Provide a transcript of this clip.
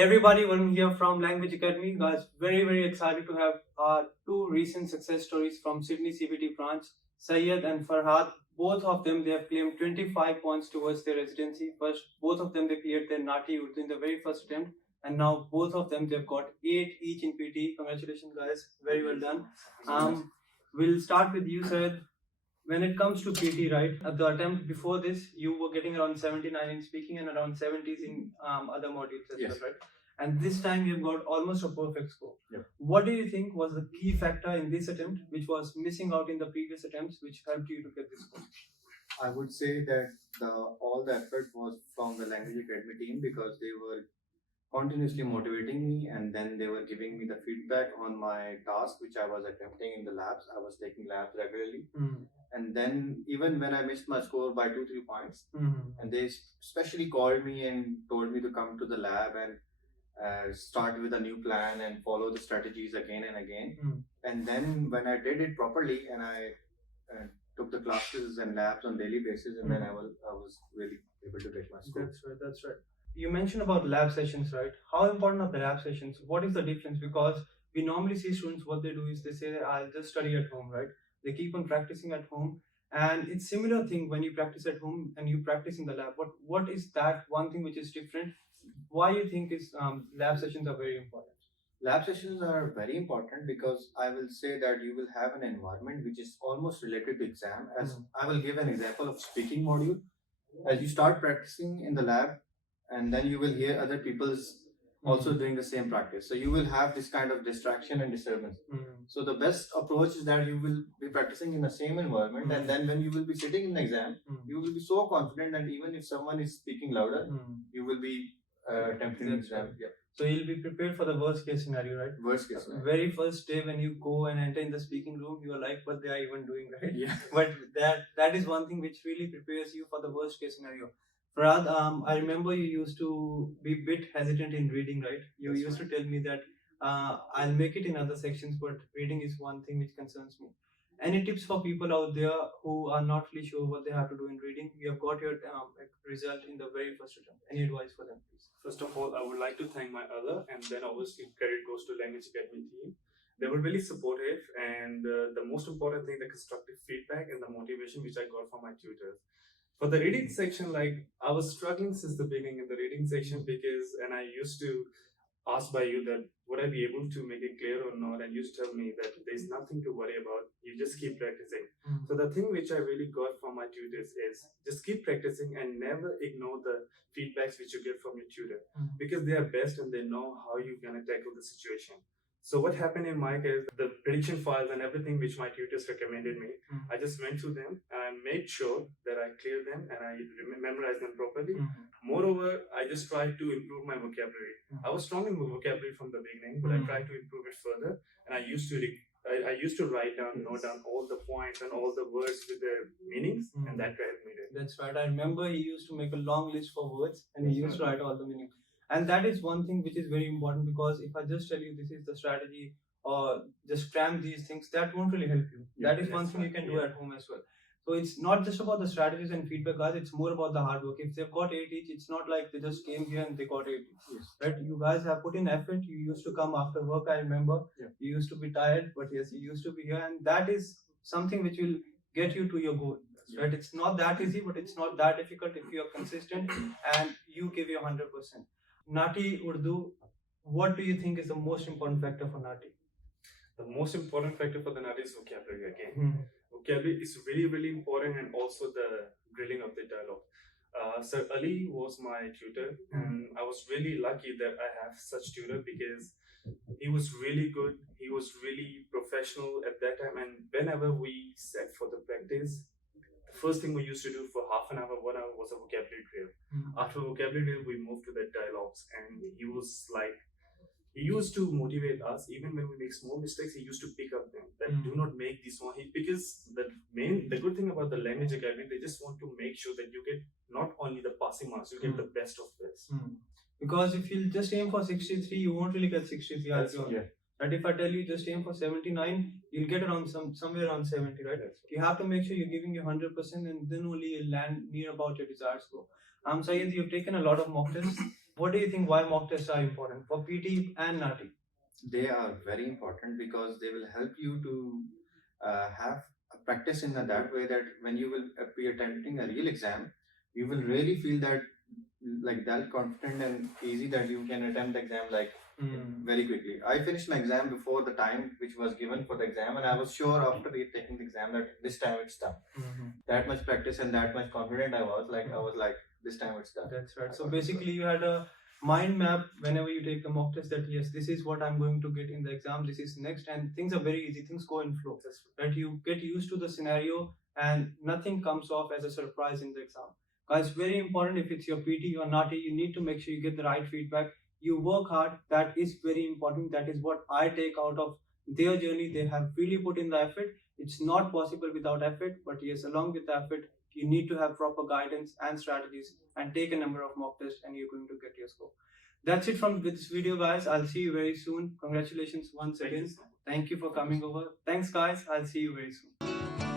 Everybody, Varun here from Language Academy. Guys, very excited to have two recent success stories from Sydney CBT branch, Syed and Farhad. Both of them, they have claimed 25 points towards their residency. First, both of them, they cleared their Nati Urdu in the very first attempt. And now both of them, they've got 8 each in PT. Congratulations, guys. Very well done. We'll start with you, Syed. When it comes to PT, right, at the attempt before this, you were getting around 79 in speaking and around 70s in other modules as well, right? And this time you've got almost a perfect score. Yep. What do you think was the key factor in this attempt, which was missing out in the previous attempts, which helped you to get this score? I would say that all the effort was from the Language Academy team because they were continuously motivating me, and then they were giving me the feedback on my task which I was attempting in the labs. I was taking labs regularly, and then even when I missed my score by 2-3 points, and they especially called me and told me to come to the lab and start with a new plan and follow the strategies again and again. And then when I did it properly and I took the classes and labs on daily basis, and then I was really able to get my score. That's right. You mentioned about lab sessions, right? How important are the lab sessions? What is the difference? Because we normally see students, what they do is they say, I'll just study at home, right? They keep on practicing at home. And it's similar thing when you practice at home and you practice in the lab. What is that one thing which is different? Why you think is lab sessions are very important? Lab sessions are very important because I will say that you will have an environment which is almost related to exam. As I will give an example of speaking module. As you start practicing in the lab, and then you will hear other people's also doing the same practice. So you will have this kind of distraction and disturbance. So the best approach is that you will be practicing in the same environment, and then when you will be sitting in the exam, you will be so confident that even if someone is speaking louder, you will be attempting the exam. Right. Yeah. So you'll be prepared for the worst case scenario, right? Worst case scenario. Very first day when you go and enter in the speaking room, you are like, what they are even doing, right? Yeah. But that is one thing which really prepares you for the worst case scenario. Farhad, I remember you used to be a bit hesitant in reading, right? You used to tell me that I'll make it in other sections, but reading is one thing which concerns me. Any tips for people out there who are not really sure what they have to do in reading? You have got your result in the very first attempt. Any advice for them, please? First of all, I would like to thank my other, and then obviously credit goes to Language Academy team. They were really supportive, and the most important thing, the constructive feedback and the motivation which I got from my tutors. For the reading section, like I was struggling since the beginning in the reading section because, and I used to ask by you that would I be able to make it clear or not, and you tell me that there's nothing to worry about, you just keep practicing. So the thing which I really got from my tutors is just keep practicing and never ignore the feedbacks which you get from your tutor, because they are best and they know how you're gonna tackle the situation. So what happened in my case, the prediction files and everything which my tutors recommended me, I just went through them and I made sure that I cleared them and I memorized them properly. Moreover, I just tried to improve my vocabulary. I was strong in vocabulary from the beginning, but I tried to improve it further, and I used to write down, note down all the points and all the words with their meanings, and that helped me. That's right. I remember he used to make a long list for words and he used to write all the meanings. And that is one thing which is very important, because if I just tell you this is the strategy or just cram these things, that won't really help you. That is one thing you can do at home as well. So it's not just about the strategies and feedback, guys. It's more about the hard work. If they've got 8 each, it's not like they just came here and they got 8 each. Right? You guys have put in effort. You used to come after work, I remember. You used to be tired, but yes, you used to be here. And that is something which will get you to your goal. Right? It's not that easy, but it's not that difficult if you are consistent and you give your 100%. Nati Urdu, what do you think is the most important factor for Nati? The most important factor for the Nati is vocabulary again. Vocabulary is really important, and also the drilling of the dialogue. Sir Ali was my tutor, and I was really lucky that I have such tutor because he was really good. He was really professional at that time, and whenever we sat for the practice, the first thing we used to do for half an hour, 1 hour was a vocabulary drill. After vocabulary drill, we moved to the dialogues, and he was like, he used to motivate us. Even when we make small mistakes, he used to pick up them that do not make this one. Because the good thing about the Language Academy, they just want to make sure that you get not only the passing marks, you get the best of best. Because if you just aim for 63, you won't really get 63. And if I tell you just aim for 79, you'll get around somewhere around 70, right? You have to make sure you're giving your 100%, and then only you'll land near about your desired score. Syed, you've taken a lot of mock tests. What do you think why mock tests are important for PT and NATI? They are very important because they will help you to have a practice in that way that when you will be attempting a real exam, you will really feel that like that confident and easy that you can attempt the exam like very quickly. I finished my exam before the time which was given for the exam, and I was sure after taking the exam that this time it's done. That much practice and that much confident I was like, I was like, this time it's done. That's right. So basically, you had a mind map whenever you take the mock test that yes, this is what I'm going to get in the exam, this is next, and things are very easy. Things go in flow. Right? You get used to the scenario, and nothing comes off as a surprise in the exam. Guys, very important. If it's your PT or NATI, you need to make sure you get the right feedback. You work hard. That is very important. That is what I take out of their journey. They have really put in the effort. It's not possible without effort, but yes, along with the effort, you need to have proper guidance and strategies and take a number of mock tests, and you're going to get your score. That's it from this video, guys. I'll see you very soon. Congratulations once again. Thank you for coming over. Thanks, guys. I'll see you very soon.